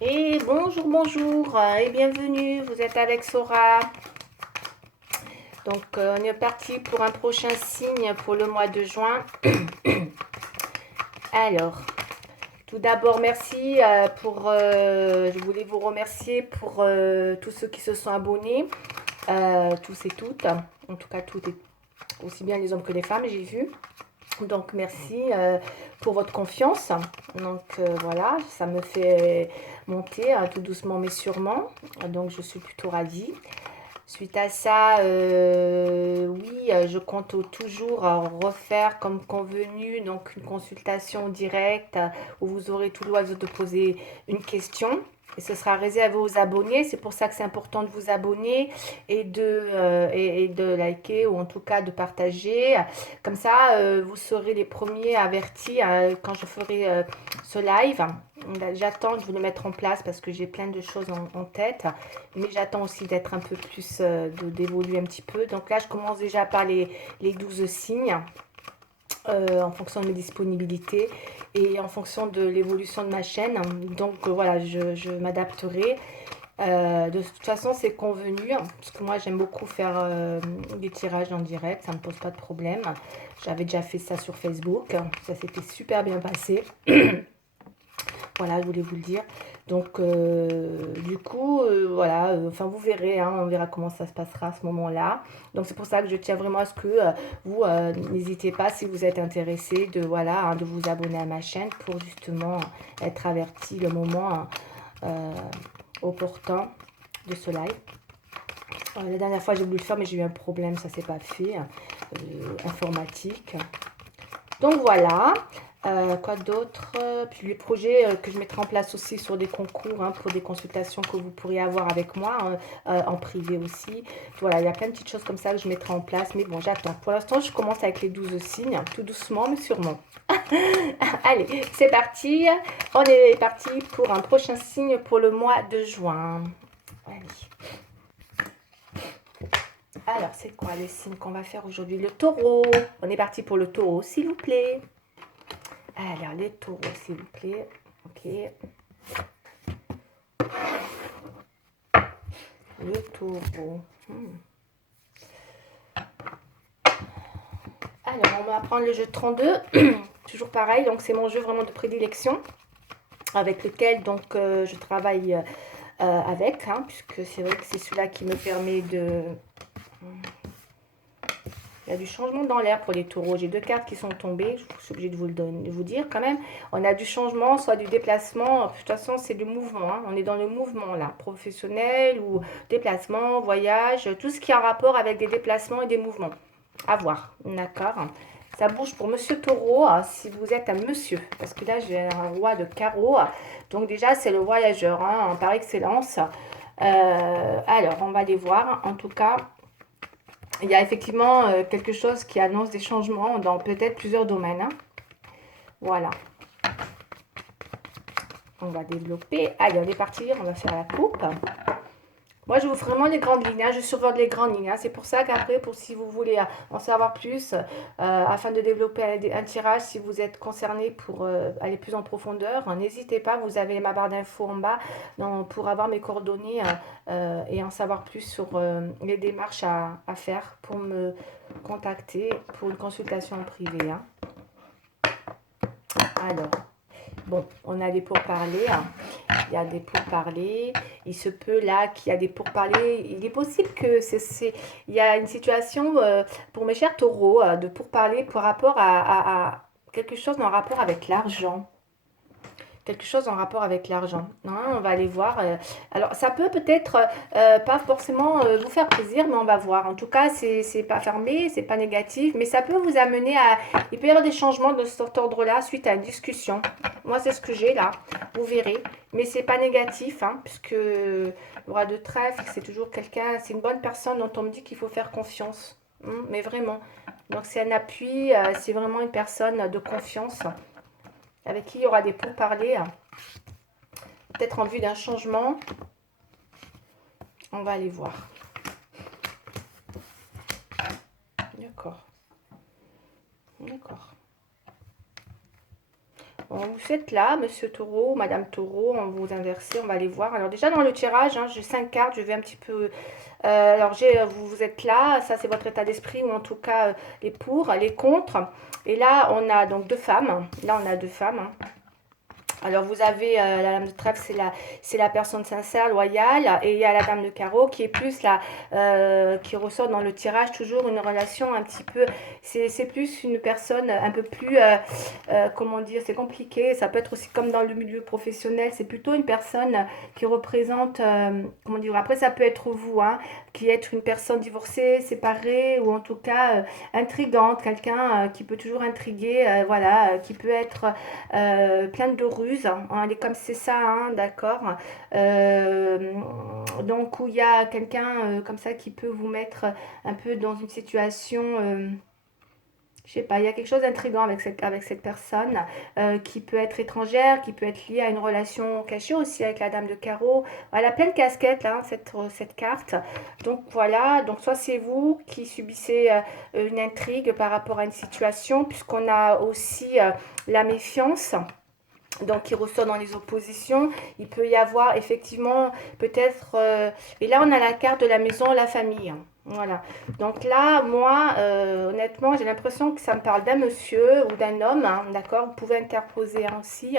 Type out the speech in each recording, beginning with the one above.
Et bonjour, bonjour et bienvenue, vous êtes avec Sora. Donc on est parti pour un prochain signe pour le mois de juin. Alors, tout d'abord merci je voulais vous remercier pour tous ceux qui se sont abonnés, tous et toutes, en tout cas toutes et aussi bien les hommes que les femmes, j'ai vu. Donc merci pour votre confiance. Donc voilà, ça me fait monter tout doucement mais sûrement. Donc je suis plutôt ravie. Suite à ça, oui, je compte toujours refaire comme convenu donc une consultation directe où vous aurez tout le loisir de poser une question. Et ce sera réservé aux abonnés. C'est pour ça que c'est important de vous abonner et de liker ou en tout cas de partager. Comme ça, vous serez les premiers avertis quand je ferai ce live. J'attends de vous le mettre en place parce que j'ai plein de choses en tête. Mais j'attends aussi d'être un peu plus, d'évoluer un petit peu. Donc là, je commence déjà par les 12 signes en fonction de mes disponibilités et en fonction de l'évolution de ma chaîne. Donc voilà, je m'adapterai. De toute façon, c'est convenu, hein, parce que moi j'aime beaucoup faire des tirages en direct, ça ne me pose pas de problème. J'avais déjà fait ça sur Facebook, ça s'était super bien passé. Voilà, je voulais vous le dire. Donc, du coup, voilà, enfin, vous verrez, hein, on verra comment ça se passera à ce moment-là. Donc, c'est pour ça que je tiens vraiment à ce que vous n'hésitez pas, si vous êtes intéressé, de, voilà, hein, de vous abonner à ma chaîne pour justement être averti le moment opportun de ce live. La dernière fois, j'ai voulu le faire, mais j'ai eu un problème, ça s'est pas fait, informatique. Donc voilà. Quoi d'autre? Puis les projets que je mettrai en place aussi sur des concours, hein, pour des consultations que vous pourriez avoir avec moi, hein, en privé aussi. Voilà, il y a plein de petites choses comme ça que je mettrai en place. Mais bon, j'attends. Pour l'instant, je commence avec les 12 signes, tout doucement mais sûrement. Allez, c'est parti. On est parti pour un prochain signe pour le mois de juin. Allez. Alors, c'est quoi le signe qu'on va faire aujourd'hui? Le taureau. On est parti pour le taureau, s'il vous plaît. Alors, les taureaux, s'il vous plaît. Ok. Le taureau. Alors, on va prendre le jeu de 32. Toujours pareil, donc c'est mon jeu vraiment de prédilection avec lequel donc je travaille avec, hein, puisque c'est vrai que c'est celui-là qui me permet de... Il y a du changement dans l'air pour les taureaux. J'ai deux cartes qui sont tombées. Je suis obligée de vous le donner, de vous dire quand même. On a du changement, soit du déplacement. De toute façon, c'est du mouvement, hein. On est dans le mouvement là, professionnel ou déplacement, voyage, tout ce qui a un rapport avec des déplacements et des mouvements. À voir, d'accord. Ça bouge pour Monsieur Taureau, hein, si vous êtes un monsieur. Parce que là, j'ai un roi de carreau. Donc déjà, c'est le voyageur, hein, par excellence. Alors, on va les voir. En tout cas, il y a effectivement quelque chose qui annonce des changements dans peut-être plusieurs domaines, hein. Voilà. On va développer. Allez, on est parti. On va faire la coupe. Moi, je vous ferai vraiment les grandes lignes, hein. Je survole les grandes lignes, hein. C'est pour ça qu'après, pour si vous voulez en savoir plus, afin de développer un tirage, si vous êtes concerné pour aller plus en profondeur, n'hésitez pas. Vous avez ma barre d'infos en bas pour avoir mes coordonnées et en savoir plus sur les démarches à faire pour me contacter pour une consultation en privé, hein. Alors, bon, on a des pourparlers, hein. Il y a des pourparlers. Il se peut là qu'il y a des pourparlers. Il est possible que il y a une situation pour mes chers taureaux de pourparler par rapport à quelque chose en rapport avec l'argent. Quelque chose en rapport avec l'argent, hein, on va aller voir. Alors, ça peut peut-être pas forcément vous faire plaisir, mais on va voir. En tout cas, c'est pas fermé, c'est pas négatif, mais ça peut vous amener à... Il peut y avoir des changements de cet ordre-là suite à une discussion. Moi, c'est ce que j'ai là, vous verrez. Mais c'est pas négatif, hein, puisque le roi de trèfle, c'est toujours quelqu'un, c'est une bonne personne dont on me dit qu'il faut faire confiance. Mais vraiment. Donc, c'est un appui, c'est vraiment une personne de confiance avec qui il y aura des pourparlers, peut-être en vue d'un changement. On va aller voir. D'accord. D'accord. vous êtes là, Monsieur Taureau, Madame Taureau, on vous inverser, on va aller voir. Alors déjà dans le tirage, hein, j'ai 5 cartes, je vais un petit peu... alors vous êtes là, ça c'est votre état d'esprit, ou en tout cas les pour, les contre. Et là on a donc deux femmes, là on a deux femmes, hein. Alors vous avez la dame de trèfle, c'est la personne sincère, loyale, et il y a la dame de carreau qui est plus la, qui ressort dans le tirage toujours une relation un petit peu, c'est plus une personne un peu plus, comment dire, c'est compliqué, ça peut être aussi comme dans le milieu professionnel, c'est plutôt une personne qui représente, comment dire, après ça peut être vous, hein, qui est une personne divorcée, séparée, ou en tout cas intrigante, quelqu'un qui peut toujours intriguer, voilà, qui peut être pleine de ruses, hein, elle est comme c'est ça, hein, d'accord. Euh, donc où il y a quelqu'un comme ça qui peut vous mettre un peu dans une situation, je sais pas, il y a quelque chose d'intriguant avec cette personne qui peut être étrangère, qui peut être liée à une relation cachée aussi avec la dame de carreau. Elle a plein de casquettes là, cette carte. Donc voilà, donc soit c'est vous qui subissez une intrigue par rapport à une situation, puisqu'on a aussi la méfiance donc qui ressort dans les oppositions. Il peut y avoir effectivement peut-être... et là, on a la carte de la maison, la famille. Voilà. Donc là, moi, honnêtement, j'ai l'impression que ça me parle d'un monsieur ou d'un homme, hein, d'accord. Vous pouvez interposer aussi,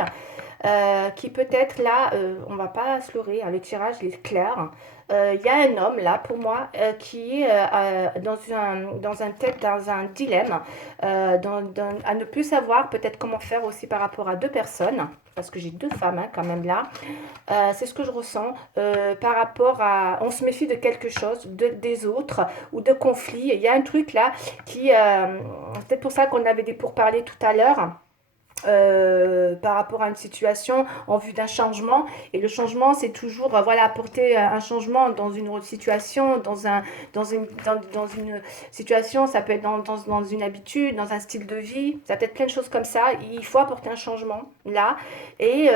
qui peut-être là, on va pas se leurrer, hein, le tirage il est clair. Il y a un homme là pour moi qui est dans un dilemme, à ne plus savoir peut-être comment faire aussi par rapport à deux personnes, parce que j'ai deux femmes hein, quand même là. C'est ce que je ressens par rapport à... On se méfie de quelque chose, des autres, ou de conflits. Il y a un truc là qui... c'est peut-être pour ça qu'on avait des pourparlers tout à l'heure. Par rapport à une situation en vue d'un changement, et le changement c'est toujours voilà apporter un changement dans une autre situation, dans une situation, ça peut être dans une habitude, dans un style de vie, ça peut être plein de choses comme ça, il faut apporter un changement là, et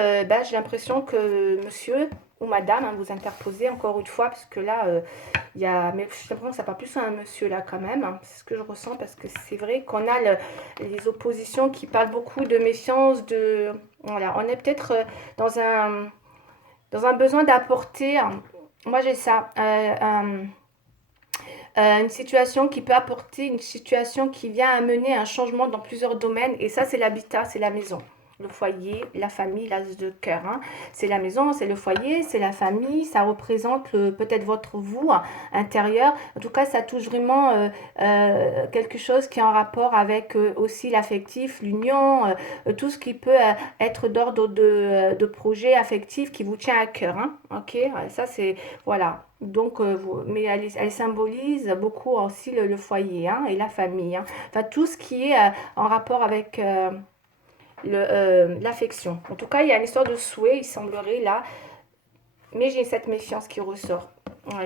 j'ai l'impression que monsieur ou madame, hein, vous interposez encore une fois, parce que là il y a, mais j'ai l'impression que ça parle plus à un monsieur là quand même, hein, c'est ce que je ressens, parce que c'est vrai qu'on a les oppositions qui parlent beaucoup de méfiance, de... Voilà, on est peut-être dans un besoin d'apporter, moi j'ai ça, une situation qui peut apporter, une situation qui vient amener un changement dans plusieurs domaines, et ça c'est l'habitat, c'est la maison. Le foyer, la famille, l'as de cœur. Hein. C'est la maison, c'est le foyer, c'est la famille. Ça représente peut-être votre vous intérieur. En tout cas, ça touche vraiment quelque chose qui est en rapport avec aussi l'affectif, l'union, tout ce qui peut être d'ordre de projet affectif qui vous tient à cœur. Hein. Ok, ça c'est voilà. Donc, mais elle symbolise beaucoup aussi le foyer hein, et la famille. Hein. Enfin, tout ce qui est en rapport avec l'affection. En tout cas, il y a une histoire de souhait, il semblerait là, mais j'ai cette méfiance qui ressort,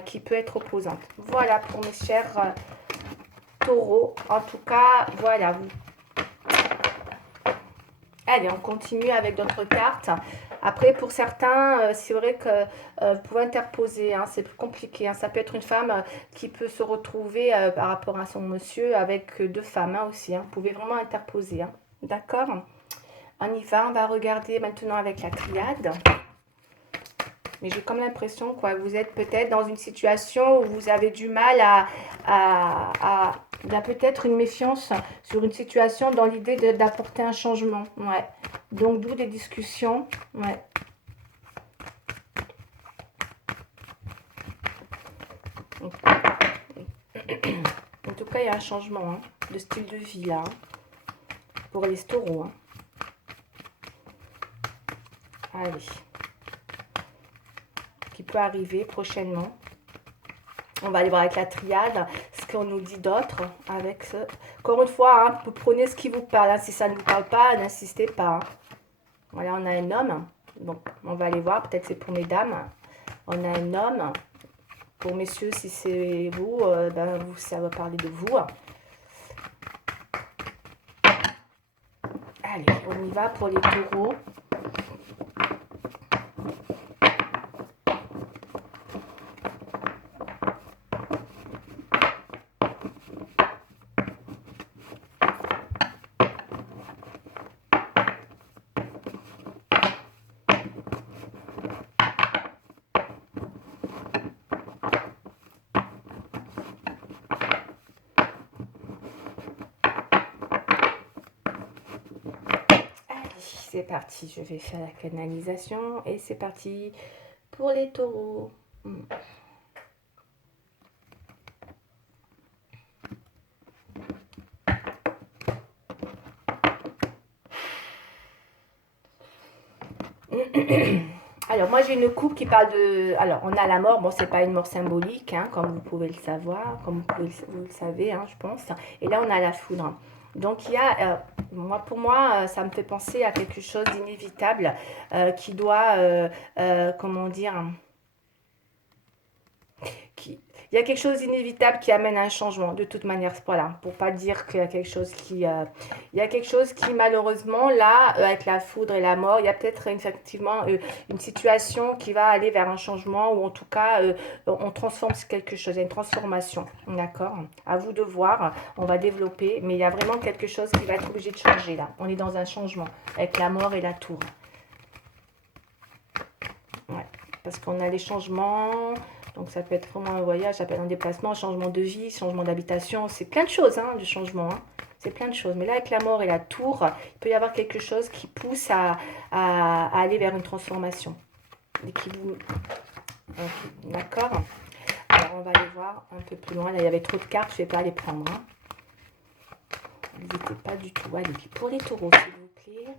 qui peut être opposante. Voilà pour mes chers taureaux. En tout cas, voilà. Allez, on continue avec d'autres cartes. Après, pour certains, c'est vrai que vous pouvez interposer, hein, c'est plus compliqué. Hein. Ça peut être une femme qui peut se retrouver par rapport à son monsieur avec deux femmes hein, aussi. Hein. Vous pouvez vraiment interposer. Hein. D'accord? On y va, on va regarder maintenant avec la triade. Mais j'ai comme l'impression que vous êtes peut-être dans une situation où vous avez du mal il y a peut-être une méfiance sur une situation dans l'idée d'apporter un changement. Ouais. Donc d'où des discussions. Ouais. En tout cas, il y a un changement hein, de style de vie là. Pour les taureaux. Hein. Allez. Qui peut arriver prochainement. On va aller voir avec la triade ce qu'on nous dit d'autre avec ce. Encore une fois, hein, vous prenez ce qui vous parle. Hein. Si ça ne vous parle pas, n'insistez pas. Hein. Voilà, on a un homme. Donc, on va aller voir. Peut-être c'est pour mesdames. On a un homme. Pour messieurs, si c'est vous, ça va parler de vous. Allez, on y va pour les taureaux. c'est parti, je vais faire la canalisation et c'est parti pour les taureaux. Alors, moi, j'ai une coupe qui parle de... Alors, on a la mort. Bon, c'est pas une mort symbolique, hein, comme vous pouvez le savoir, comme vous le savez, hein, je pense. Et là, on a la foudre. Donc, il y a... pour moi, ça me fait penser à quelque chose d'inévitable qui doit... comment dire il y a quelque chose d'inévitable qui amène à un changement, de toute manière, voilà, pour pas dire qu'il y a quelque chose qui... il y a quelque chose qui, malheureusement, là, avec la foudre et la mort, il y a peut-être effectivement une situation qui va aller vers un changement, ou en tout cas, on transforme quelque chose, il y a une transformation, d'accord? À vous de voir, on va développer, mais il y a vraiment quelque chose qui va être obligé de changer, là. On est dans un changement, avec la mort et la tour. Ouais, parce qu'on a les changements... Donc ça peut être vraiment un voyage, ça peut être un déplacement, un changement de vie, changement d'habitation. C'est plein de choses, hein, du changement. Hein. C'est plein de choses. Mais là, avec la mort et la tour, il peut y avoir quelque chose qui pousse à aller vers une transformation. Et qui vous... Okay, d'accord. Alors, on va aller voir un peu plus loin. Là, il y avait trop de cartes, je ne vais pas les prendre. Hein. N'hésitez pas du tout. Allez, pour les taureaux, s'il vous plaît.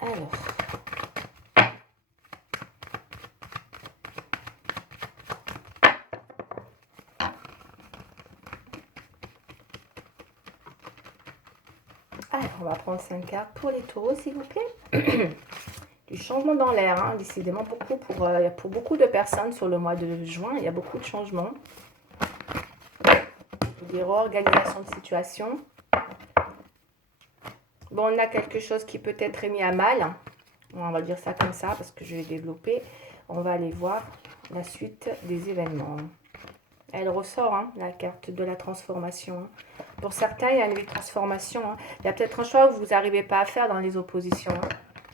Alors... Alors, on va prendre 5 cartes pour les taureaux, s'il vous plaît. Du changement dans l'air, hein, décidément beaucoup pour beaucoup de personnes sur le mois de juin. Il y a beaucoup de changements. Des réorganisations de situation. Bon, on a quelque chose qui peut être mis à mal. On va dire ça comme ça parce que je vais développer. On va aller voir la suite des événements. Elle ressort, hein, la carte de la transformation. Pour certains, il y a une transformation. Hein. Il y a peut-être un choix que vous n'arrivez pas à faire dans les oppositions. Hein.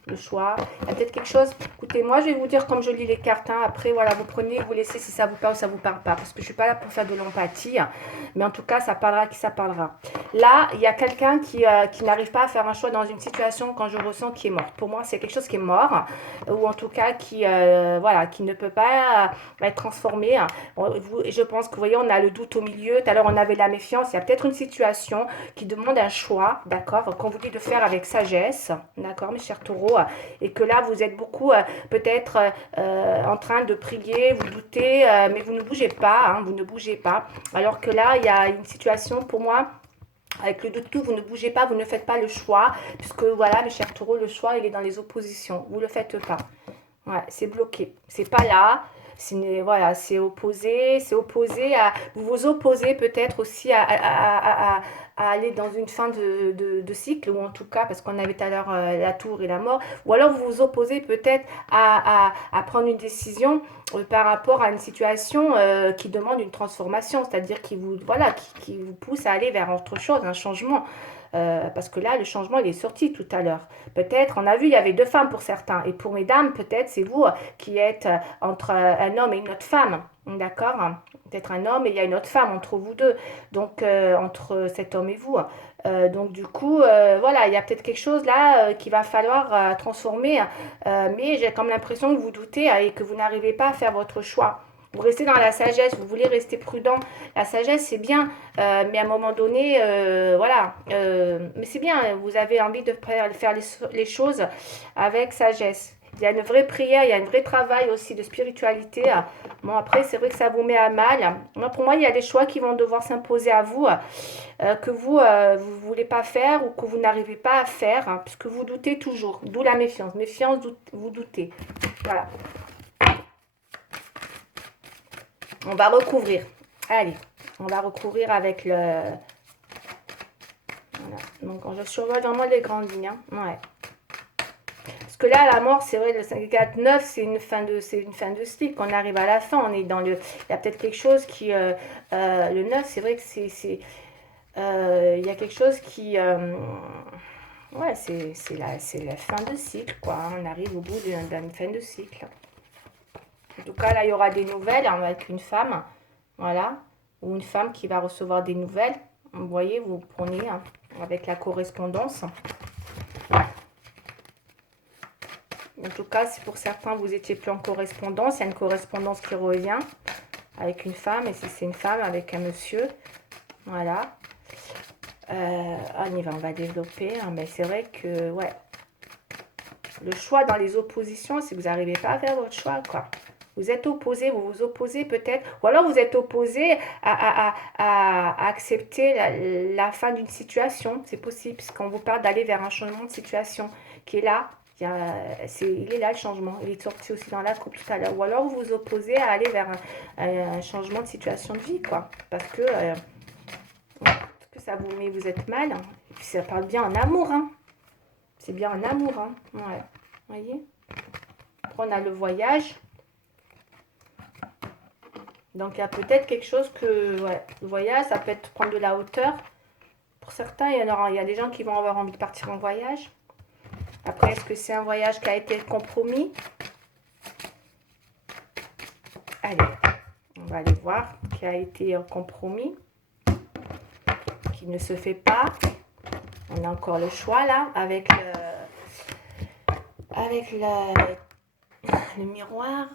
Le choix. Il y a peut-être quelque chose. Écoutez, moi, je vais vous dire comme je lis les cartes. Hein. Après, voilà, vous prenez, vous laissez si ça vous parle ou ça ne vous parle pas. Parce que je ne suis pas là pour faire de l'empathie. Hein. Mais en tout cas, ça parlera à qui ça parlera. Là, il y a quelqu'un qui n'arrive pas à faire un choix dans une situation quand je ressens qui est morte. Pour moi, c'est quelque chose qui est mort. Ou en tout cas, qui ne peut pas être transformé. Hein. Je pense que, vous voyez, on a le doute au milieu. Tout à l'heure, on avait la méfiance. Il y a peut-être une situation qui demande un choix, d'accord, qu'on vous dit de faire avec sagesse, d'accord, mes chers taureaux, et que là, vous êtes beaucoup peut-être en train de prier, vous doutez, mais vous ne bougez pas, hein, vous ne bougez pas. Alors que là, il y a une situation, pour moi, avec le doute, vous ne bougez pas, vous ne faites pas le choix, puisque voilà, mes chers taureaux, le choix, il est dans les oppositions. Vous ne le faites pas. Ouais, c'est bloqué. C'est pas là. Voilà, c'est opposé à... Vous vous opposez peut-être aussi à aller dans une fin de cycle, ou en tout cas, parce qu'on avait tout à l'heure la tour et la mort, ou alors vous vous opposez peut-être à prendre une décision par rapport à une situation qui demande une transformation, c'est-à-dire qui vous, voilà, qui vous pousse à aller vers autre chose, un changement. Parce que là, le changement, il est sorti tout à l'heure. Peut-être, on a vu, il y avait 2 femmes pour certains. Et pour mesdames, peut-être, c'est vous qui êtes entre un homme et une autre femme. D'accord? Peut-être un homme et il y a une autre femme entre vous deux. Donc, entre cet homme et vous. Donc, du coup, voilà, il y a peut-être quelque chose là qu'il va falloir transformer. Mais j'ai comme l'impression que vous doutez et que vous n'arrivez pas à faire votre choix. Vous restez dans la sagesse, vous voulez rester prudent. La sagesse, c'est bien, mais à un moment donné, voilà. Mais c'est bien, vous avez envie de faire les choses avec sagesse. Il y a une vraie prière, il y a un vrai travail aussi de spiritualité. Bon, après, c'est vrai que ça vous met à mal. Pour moi, il y a des choix qui vont devoir s'imposer à vous, que vous ne voulez pas faire ou que vous n'arrivez pas à faire, hein, puisque vous doutez toujours. D'où la méfiance. Méfiance, vous doutez. Voilà. On va recouvrir. Allez, on va recouvrir avec le... Voilà. Donc, je survole vraiment les grandes lignes. Hein. Ouais. Parce que là, la mort, c'est vrai, le 5, 4, 9, c'est une fin de cycle. On arrive à la fin, on est dans le... Il y a peut-être quelque chose qui... le 9, c'est vrai que c'est... il y a quelque chose qui... ouais, c'est la fin de cycle, quoi. On arrive au bout d'une fin de cycle. En tout cas, là, il y aura des nouvelles avec une femme, voilà, ou une femme qui va recevoir des nouvelles. Vous voyez, vous prenez avec la correspondance. En tout cas, si pour certains, vous étiez plus en correspondance, il y a une correspondance qui revient avec une femme. Et si c'est une femme, avec un monsieur. Voilà. On va développer. Hein, mais c'est vrai que, ouais. Le choix dans les oppositions, si vous n'arrivez pas à faire votre choix, quoi. Vous êtes opposé, vous vous opposez peut-être, ou alors vous êtes opposé à accepter la fin d'une situation. C'est possible, puisqu'on vous parle d'aller vers un changement de situation qui est là. Il est là le changement. Il est sorti aussi dans la coupe tout à l'heure. Ou alors vous vous opposez à aller vers un changement de situation de vie, quoi. Parce que ça vous met, vous êtes mal. Hein. Et puis ça parle bien en amour, hein. C'est bien en amour, hein. Ouais. Vous voyez? Après, on a le voyage. Donc, il y a peut-être quelque chose que... Ouais, le voyage, ça peut être prendre de la hauteur. Pour certains, il y a des gens qui vont avoir envie de partir en voyage. Après, est-ce que c'est un voyage qui a été compromis? Allez, on va aller voir. Qui a été compromis. Qui ne se fait pas. On a encore le choix, là, avec le miroir.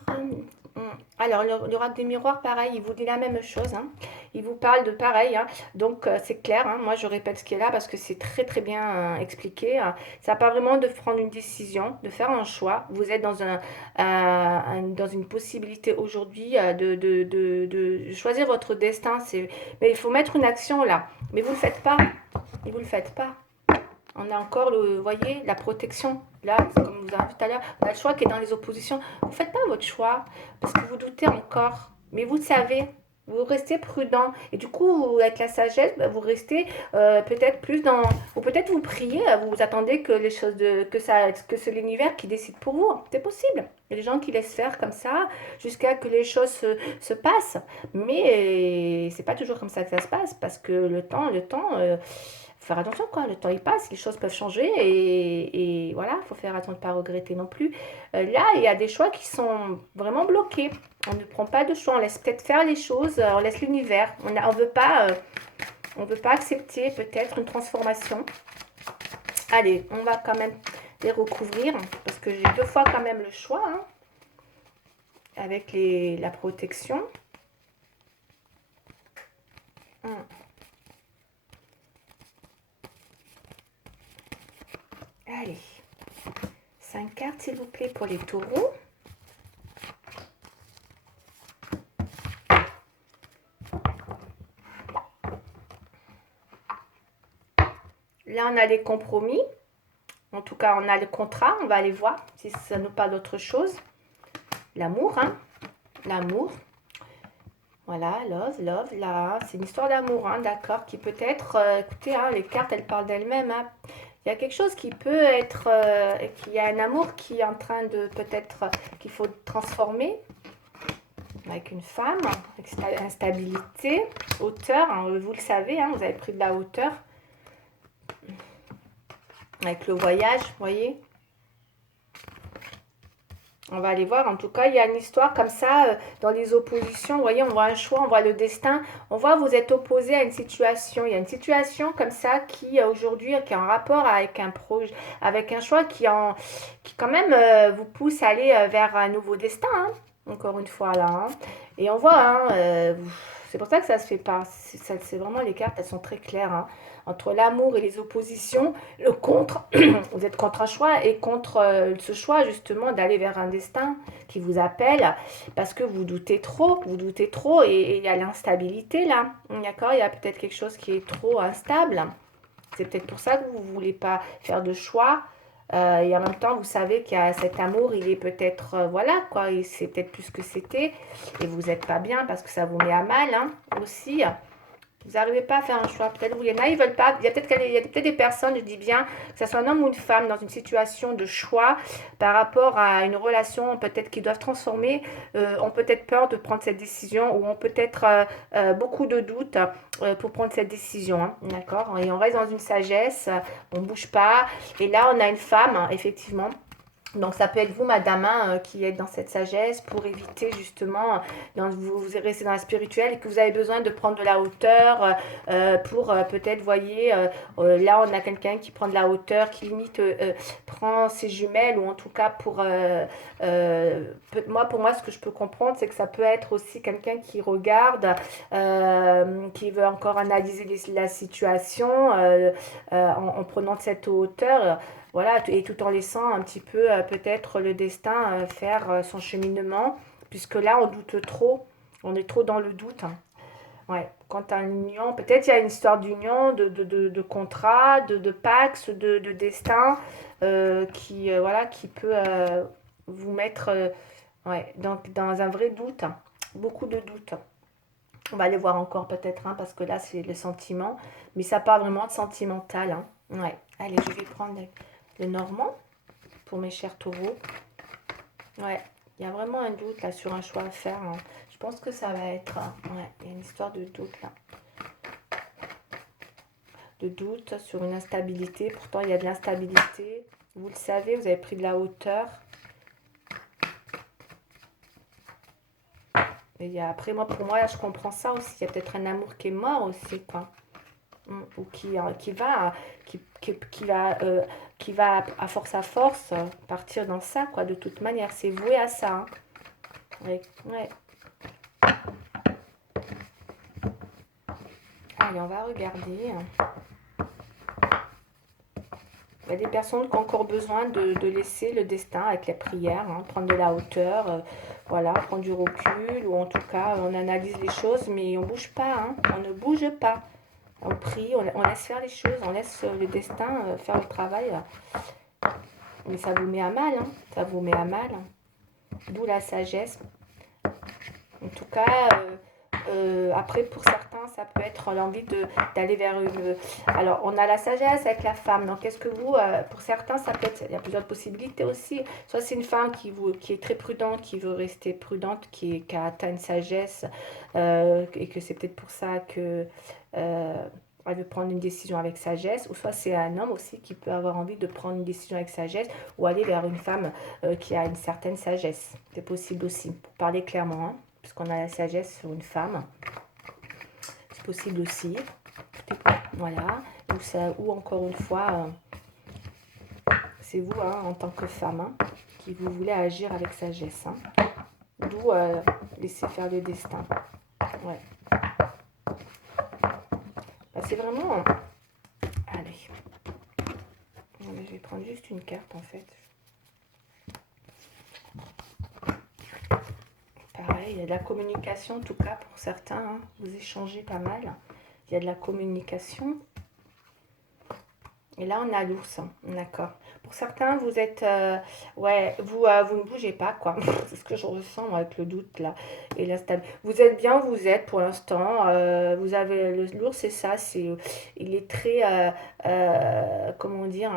Alors, l'oracle des miroirs, pareil, il vous dit la même chose. Hein. Il vous parle de pareil. Hein. Donc, c'est clair. Hein. Moi, je répète ce qui est là parce que c'est très, très bien expliqué. Hein. Ça n'a pas vraiment de prendre une décision, de faire un choix. Vous êtes dans une possibilité aujourd'hui de choisir votre destin. Mais il faut mettre une action là. Mais vous ne le faites pas. Et vous ne le faites pas. On a encore, vous voyez, la protection. Là, comme vous avez vu tout à l'heure, on a le choix qui est dans les oppositions. Vous ne faites pas votre choix parce que vous doutez encore. Mais vous savez, vous restez prudent. Et du coup, avec la sagesse, vous restez peut-être plus dans... Ou peut-être vous priez, vous attendez que les choses que c'est l'univers qui décide pour vous. C'est possible. Il y a des gens qui laissent faire comme ça jusqu'à que les choses se passent. Mais c'est pas toujours comme ça que ça se passe parce que le temps... faire attention quoi, le temps il passe, les choses peuvent changer et voilà, il faut faire attention de ne pas regretter non plus. Là, il y a des choix qui sont vraiment bloqués. On ne prend pas de choix, on laisse peut-être faire les choses, on laisse l'univers. On ne veut pas accepter peut-être une transformation. Allez, on va quand même les recouvrir parce que j'ai 2 fois quand même le choix hein, avec la protection. Allez, 5 cartes s'il vous plaît pour les taureaux. Là, on a les compromis. En tout cas, on a le contrat. On va aller voir si ça nous parle d'autre chose. L'amour, hein. L'amour. Voilà, love, là. C'est une histoire d'amour, hein, d'accord. Qui peut être... écoutez, hein, les cartes, elles parlent d'elles-mêmes, hein. Il y a quelque chose qui peut être... qu'il y a un amour qui est en train de... Peut-être qu'il faut transformer. Avec une femme. Avec instabilité. Hauteur. Hein, vous le savez, hein, vous avez pris de la hauteur. Avec le voyage, vous voyez. On va aller voir. En tout cas, il y a une histoire comme ça dans les oppositions. Vous voyez, on voit un choix, on voit le destin. On voit vous êtes opposé à une situation. Il y a une situation comme ça qui aujourd'hui qui est en rapport avec un projet, avec un choix qui quand même vous pousse à aller vers un nouveau destin. Hein, encore une fois là. Hein. Et on voit, hein, c'est pour ça que ça se fait pas. C'est vraiment les cartes, elles sont très claires. Hein. Entre l'amour et les oppositions, le contre, vous êtes contre un choix et contre ce choix justement d'aller vers un destin qui vous appelle parce que vous doutez trop et il y a l'instabilité là, d'accord, il y a peut-être quelque chose qui est trop instable, c'est peut-être pour ça que vous ne voulez pas faire de choix et en même temps vous savez qu'il y a cet amour, il est peut-être, voilà quoi, c'est peut-être plus que c'était et vous n'êtes pas bien parce que ça vous met à mal hein, aussi. Vous n'arrivez pas à faire un choix. Peut-être il y en a, ils veulent pas. Il y a peut-être des personnes, je dis bien, que ce soit un homme ou une femme, dans une situation de choix par rapport à une relation, peut-être qu'ils doivent transformer, ont peut-être peur de prendre cette décision ou ont peut-être beaucoup de doutes pour prendre cette décision. Hein, d'accord. Et on reste dans une sagesse, on ne bouge pas. Et là, on a une femme, effectivement. Donc ça peut être vous, madame, hein, qui êtes dans cette sagesse pour éviter justement, vous restez dans la spirituelle et que vous avez besoin de prendre de la hauteur pour peut-être, voyez, là on a quelqu'un qui prend de la hauteur, qui limite prend ses jumelles ou en tout cas pour moi ce que je peux comprendre c'est que ça peut être aussi quelqu'un qui regarde, qui veut encore analyser la situation en prenant de cette hauteur. Voilà, et tout en laissant un petit peu peut-être le destin faire son cheminement, puisque là on doute trop, on est trop dans le doute. Hein. Ouais, quant à une union, peut-être il y a une histoire d'union, de contrat, de pax, de destin, voilà, qui peut vous mettre ouais, dans un vrai doute, hein. Beaucoup de doutes. On va aller voir encore peut-être, hein, parce que là c'est le sentiment, mais ça part vraiment de sentimental. Hein. Ouais, allez, je vais prendre le normand pour mes chers taureaux. Ouais, il y a vraiment un doute là sur un choix à faire. Hein. Je pense que ça va être... ouais, il y a une histoire de doute là. De doute sur une instabilité. Pourtant, il y a de l'instabilité. Vous le savez, vous avez pris de la hauteur. Et après, pour moi, je comprends ça aussi. Il y a peut-être un amour qui est mort aussi, quoi. Ou qui va à force partir dans ça, quoi, de toute manière. C'est voué à ça. Hein. Ouais, ouais. Allez, on va regarder. Il y a des personnes qui ont encore besoin de laisser le destin avec la prière, hein, prendre de la hauteur, voilà, prendre du recul, ou en tout cas, on analyse les choses, mais on ne bouge pas, hein, on ne bouge pas. On prie, on laisse faire les choses, on laisse le destin faire le travail. Mais ça vous met à mal, hein, ça vous met à mal. D'où la sagesse. En tout cas, après, pour certains, ça peut être l'envie d'aller vers une... Alors, on a la sagesse avec la femme. Donc, est-ce que vous, pour certains, ça peut être... Il y a plusieurs possibilités aussi. Soit c'est une femme qui est très prudente, qui veut rester prudente, qui a atteint une sagesse, et que c'est peut-être pour ça que... elle veut prendre une décision avec sagesse, ou soit c'est un homme aussi qui peut avoir envie de prendre une décision avec sagesse, ou aller vers une femme qui a une certaine sagesse. C'est possible aussi, pour parler clairement, hein, puisqu'on a la sagesse sur une femme. C'est possible aussi. Voilà. Ou encore une fois, c'est vous, hein, en tant que femme, hein, qui vous voulez agir avec sagesse. Hein. D'où laisser faire le destin. Ouais. C'est vraiment... Allez. Je vais prendre juste une carte en fait. Pareil, il y a de la communication en tout cas pour certains. Hein. Vous échangez pas mal. Il y a de la communication. Et là, on a l'ours. Hein. D'accord. Pour certains, vous êtes... ouais, vous ne bougez pas, quoi. C'est ce que je ressens moi, avec le doute, là. Et l'instabilité. Vous êtes bien où vous êtes pour l'instant. Vous avez... L'ours, c'est ça. Il est très... comment dire,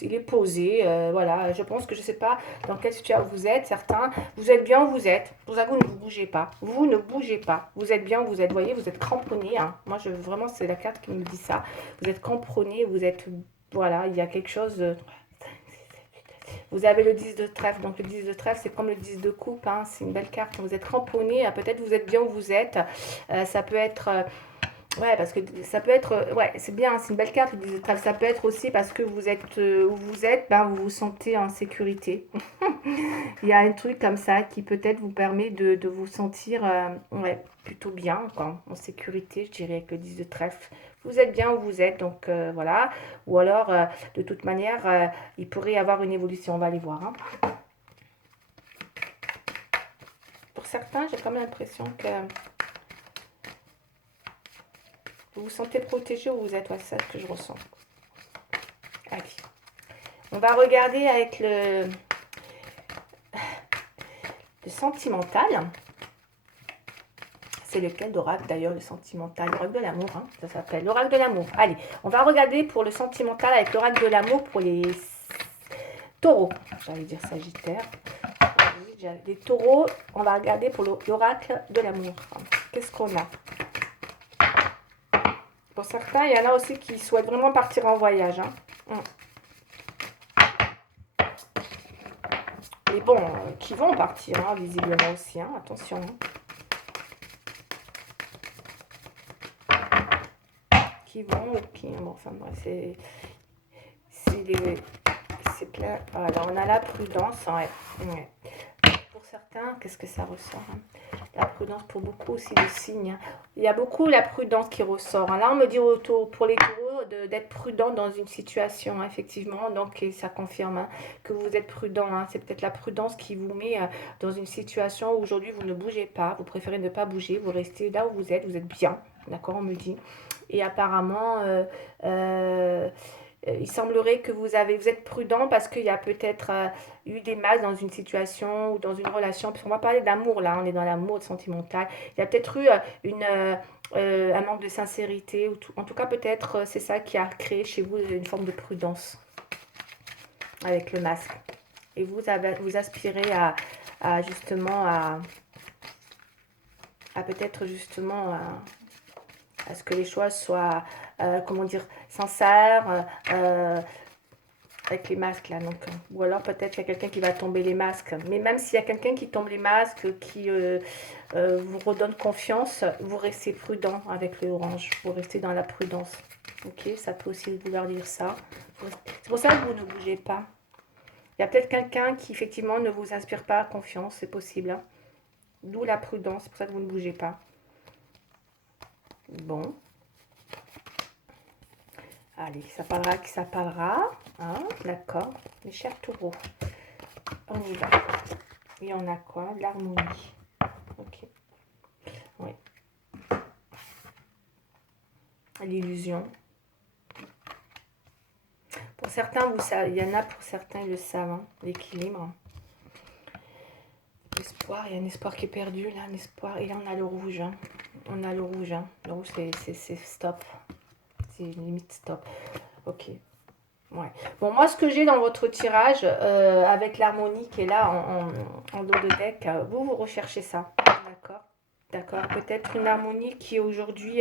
il est posé. Voilà. Je pense que je ne sais pas dans quelle situation vous êtes. Certains, vous êtes bien où vous êtes. Pour ça, vous ne bougez pas. Vous ne bougez pas. Vous êtes bien où vous êtes. Vous voyez, vous êtes cramponné. Hein. Moi, vraiment, c'est la carte qui me dit ça. Vous êtes cramponné. Vous êtes... Voilà, il y a quelque chose de... Vous avez le 10 de trèfle, donc le 10 de trèfle, c'est comme le 10 de coupe, hein, c'est une belle carte. Vous êtes cramponné, peut-être vous êtes bien où vous êtes. Ça peut être... ouais, parce que ça peut être... ouais, c'est bien, c'est une belle carte, le 10 de trèfle. Ça peut être aussi parce que vous êtes où vous êtes, ben, vous vous sentez en sécurité. Il y a un truc comme ça qui peut-être vous permet de vous sentir ouais, plutôt bien, quoi, en sécurité, je dirais, avec le 10 de trèfle. Vous êtes bien où vous êtes, donc voilà. Ou alors, de toute manière, il pourrait y avoir une évolution. On va aller voir. Hein. Pour certains, j'ai quand même l'impression que vous vous sentez protégé où vous êtes. Ouais, c'est ça que je ressens. Allez. On va regarder avec le sentimental. C'est lequel d'oracle d'ailleurs, le sentimental, l'oracle de l'amour, hein, ça s'appelle l'oracle de l'amour. Allez, on va regarder pour le sentimental avec l'oracle de l'amour pour les taureaux. J'allais dire sagittaire. Les taureaux, on va regarder pour l'oracle de l'amour. Qu'est-ce qu'on a? Pour certains, il y en a aussi qui souhaitent vraiment partir en voyage. Hein. Mais bon, qui vont partir, hein, visiblement aussi, hein, attention. Qui vont, ok, bon, enfin, c'est clair. Voilà, on a la prudence, ouais. Ouais. Pour certains, qu'est-ce que ça ressort, hein? La prudence pour beaucoup aussi de signes, hein. Il y a beaucoup la prudence qui ressort, hein. Là, on me dit pour les taureaux d'être prudent dans une situation, hein, effectivement. Donc, ça confirme, hein, que vous êtes prudent, hein. C'est peut-être la prudence qui vous met dans une situation où aujourd'hui vous ne bougez pas. Vous préférez ne pas bouger. Vous restez là où vous êtes bien. D'accord, on me dit. Et apparemment, il semblerait que vous êtes prudent parce qu'il y a peut-être eu des masses dans une situation ou dans une relation. Parce qu'on va parler d'amour là, on est dans l'amour sentimental. Il y a peut-être eu un manque de sincérité. Ou en tout cas, peut-être c'est ça qui a créé chez vous une forme de prudence avec le masque. Et vous aspirez à justement à peut-être justement à ce que les choix soient, comment dire, sincères, avec les masques là. Donc, ou alors peut-être qu'il y a quelqu'un qui va tomber les masques. Mais même s'il y a quelqu'un qui tombe les masques, qui vous redonne confiance, vous restez prudent avec le orange. Vous restez dans la prudence. Ok, ça peut aussi vouloir dire ça. C'est pour ça que vous ne bougez pas. Il y a peut-être quelqu'un qui effectivement ne vous inspire pas confiance, c'est possible, hein. D'où la prudence, c'est pour ça que vous ne bougez pas. Bon. Allez, ça parlera qui ça parlera. Hein, d'accord. Mes chers taureaux. On y va. Et on a quoi? L'harmonie. Ok. Oui. L'illusion. Pour certains, vous savez, il y en a pour certains, ils le savent, hein, l'équilibre. L'espoir, il y a un espoir qui est perdu, là, un espoir. Et là, on a le rouge. Hein. On a le rouge. Hein. Le rouge, c'est stop. C'est limite stop. Ok. Ouais. Bon, moi, ce que j'ai dans votre tirage, avec l'harmonie qui est là en dos de deck, vous recherchez ça. D'accord. D'accord. Peut-être une harmonie qui est aujourd'hui...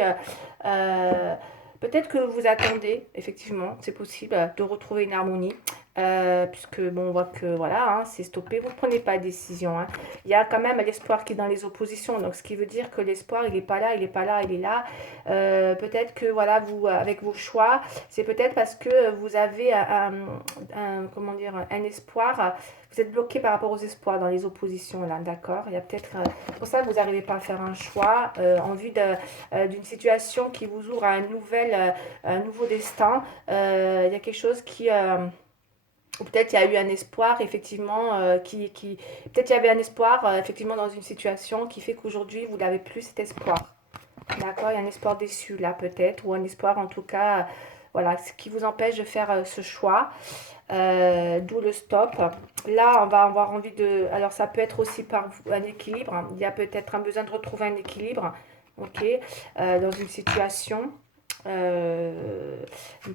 peut-être que vous attendez, effectivement, c'est possible, de retrouver une harmonie. Puisque, bon, on voit que, voilà, hein, c'est stoppé. Vous ne prenez pas de décision, hein. Il y a quand même l'espoir qui est dans les oppositions. Donc, ce qui veut dire que l'espoir, il n'est pas là, il n'est pas là, il est là. Peut-être que, voilà, vous, avec vos choix, c'est peut-être parce que vous avez comment dire, un espoir. Vous êtes bloqué par rapport aux espoirs dans les oppositions, là, d'accord? Il y a peut-être... c'est pour ça que vous n'arrivez pas à faire un choix en vue d'une situation qui vous ouvre à un nouveau destin. Il y a quelque chose qui... ou peut-être il y a eu un espoir, effectivement, peut-être il y avait un espoir, effectivement, dans une situation qui fait qu'aujourd'hui, vous n'avez plus cet espoir. D'accord? Il y a un espoir déçu, là, peut-être, ou un espoir, en tout cas, voilà, ce qui vous empêche de faire ce choix. D'où le stop. Là, on va avoir envie de... Alors, ça peut être aussi par un équilibre. Il y a peut-être un besoin de retrouver un équilibre, ok, dans une situation.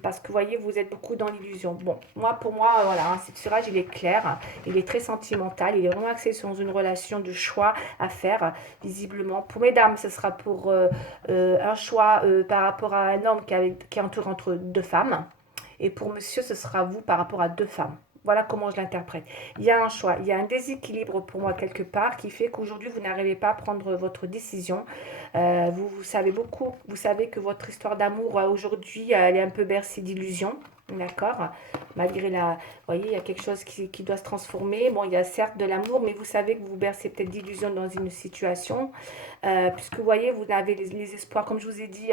Parce que vous voyez, vous êtes beaucoup dans l'illusion. Bon, pour moi, voilà, hein, ce tirage, il est clair, il est très sentimental, il est vraiment axé sur une relation de choix à faire, visiblement. Pour mesdames, ce sera pour un choix par rapport à un homme qui est entouré entre deux femmes. Et pour monsieur, ce sera vous par rapport à deux femmes. Voilà comment je l'interprète. Il y a un choix, il y a un déséquilibre pour moi quelque part qui fait qu'aujourd'hui, vous n'arrivez pas à prendre votre décision. Vous savez beaucoup, vous savez que votre histoire d'amour aujourd'hui, elle est un peu bercée d'illusions. D'accord? Malgré la... Vous voyez, il y a quelque chose qui doit se transformer. Bon, il y a certes de l'amour, mais vous savez que vous bercez peut-être d'illusions dans une situation. Puisque vous voyez, vous avez les espoirs, comme je vous ai dit,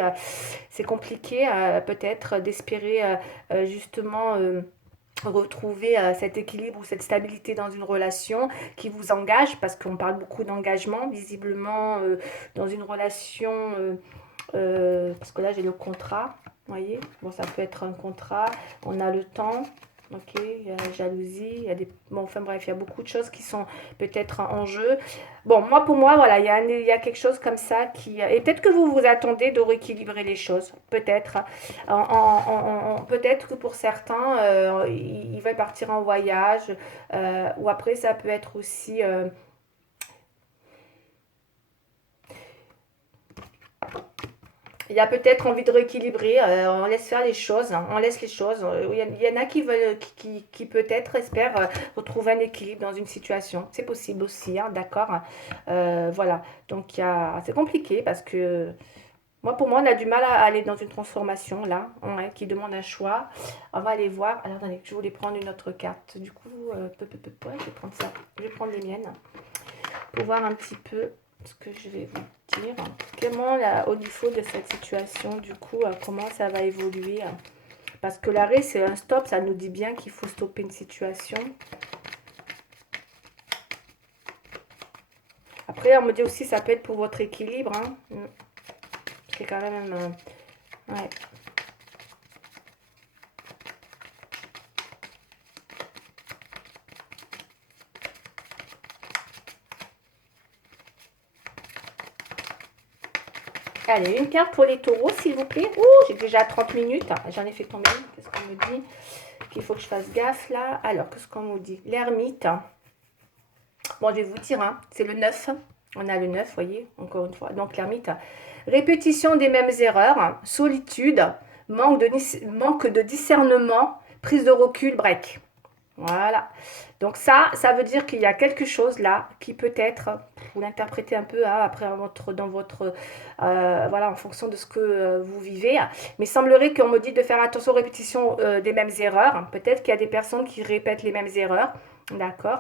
c'est compliqué peut-être d'espérer justement... retrouver cet équilibre ou cette stabilité dans une relation qui vous engage, parce qu'on parle beaucoup d'engagement, visiblement, dans une relation, parce que là j'ai le contrat, vous voyez, bon ça peut être un contrat, on a le temps, ok, il y a la jalousie, il y a des... Bon, enfin bref, il y a beaucoup de choses qui sont peut-être en jeu. Bon, pour moi, voilà, il y a quelque chose comme ça qui... Et peut-être que vous vous attendez de rééquilibrer les choses, peut-être. Peut-être que pour certains, ils veulent partir en voyage, ou après ça peut être aussi... Il y a peut-être envie de rééquilibrer, on laisse faire les choses, hein, on laisse les choses. Il y en a qui veulent, qui peut-être espèrent retrouver un équilibre dans une situation. C'est possible aussi, hein, d'accord. Voilà, donc c'est compliqué parce que moi, pour moi, on a du mal à aller dans une transformation là, ouais, qui demande un choix. On va aller voir. Alors, attendez, je voulais prendre une autre carte. Du coup, ouais, je vais prendre ça. Je vais prendre les miennes pour voir un petit peu ce que je vais vous dire. Comment, là, au niveau de cette situation, du coup, comment ça va évoluer. Parce que l'arrêt, c'est un stop. Ça nous dit bien qu'il faut stopper une situation. Après, on me dit aussi ça peut être pour votre équilibre. Hein. C'est quand même... ouais. Allez, une carte pour les taureaux, s'il vous plaît. Ouh, j'ai déjà 30 minutes. J'en ai fait combien? Qu'est-ce qu'on me dit? Qu'il faut que je fasse gaffe là. Alors, qu'est-ce qu'on nous dit? L'ermite. Bon, je vais vous dire, hein, c'est le 9. On a le 9, vous voyez, encore une fois. Donc, l'ermite. Répétition des mêmes erreurs. Solitude. Manque de discernement. Prise de recul, break. Voilà. Donc ça veut dire qu'il y a quelque chose là qui peut-être, vous l'interprétez un peu hein, après dans votre, voilà, en fonction de ce que vous vivez. Mais il semblerait qu'on me dit de faire attention aux répétitions des mêmes erreurs. Peut-être qu'il y a des personnes qui répètent les mêmes erreurs. D'accord.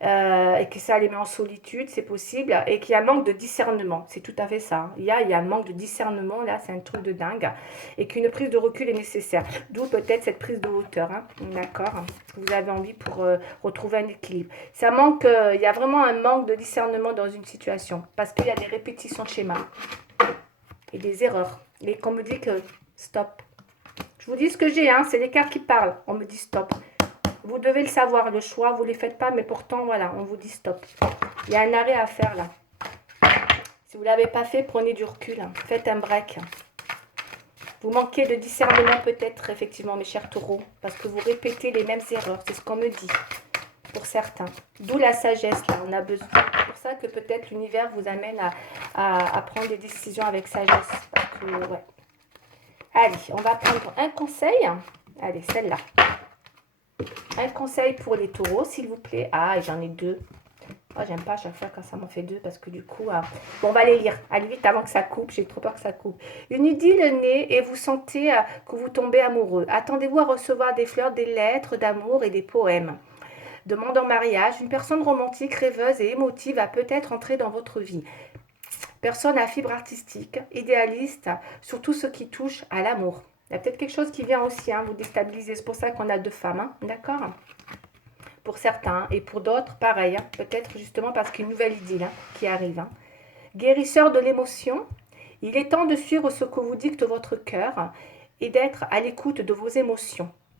Et que ça les met en solitude, c'est possible. Et qu'il y a un manque de discernement. C'est tout à fait ça. Hein. Il y a un manque de discernement, là, c'est un truc de dingue. Et qu'une prise de recul est nécessaire. D'où peut-être cette prise de hauteur. Hein. D'accord. Vous avez envie pour retrouver un équilibre. Ça manque, il y a vraiment un manque de discernement dans une situation. Parce qu'il y a des répétitions de schémas. Et des erreurs. Et qu'on me dit que stop. Je vous dis ce que j'ai, hein, c'est les cartes qui parlent. On me dit stop. Vous devez le savoir, le choix, vous ne les faites pas, mais pourtant, voilà, on vous dit stop. Il y a un arrêt à faire là. Si vous ne l'avez pas fait, prenez du recul. Hein. Faites un break. Vous manquez de discernement peut-être, effectivement, mes chers taureaux, parce que vous répétez les mêmes erreurs. C'est ce qu'on me dit, pour certains. D'où la sagesse, là, on a besoin. C'est pour ça que peut-être l'univers vous amène à prendre des décisions avec sagesse. Parce que, ouais. Allez, on va prendre un conseil. Allez, celle-là. Un conseil pour les taureaux, s'il vous plaît. Ah, j'en ai deux. Oh, j'aime pas à chaque fois quand ça m'en fait deux parce que du coup... Bon, on va les lire. Allez vite avant que ça coupe. J'ai trop peur que ça coupe. Une idylle naît et vous sentez que vous tombez amoureux. Attendez-vous à recevoir des fleurs, des lettres d'amour et des poèmes. Demande en mariage. Une personne romantique, rêveuse et émotive va peut-être entrer dans votre vie. Personne à fibre artistique, idéaliste, surtout ce qui touche à l'amour. Il y a peut-être quelque chose qui vient aussi vous déstabiliser. C'est pour ça qu'on a deux femmes. Hein, d'accord ? Pour certains et pour d'autres, pareil. Hein, peut-être justement parce qu'une nouvelle idylle qui arrive. Hein. Guérisseur de l'émotion, il est temps de suivre ce que vous dicte votre cœur et d'être à l'écoute de vos émotions.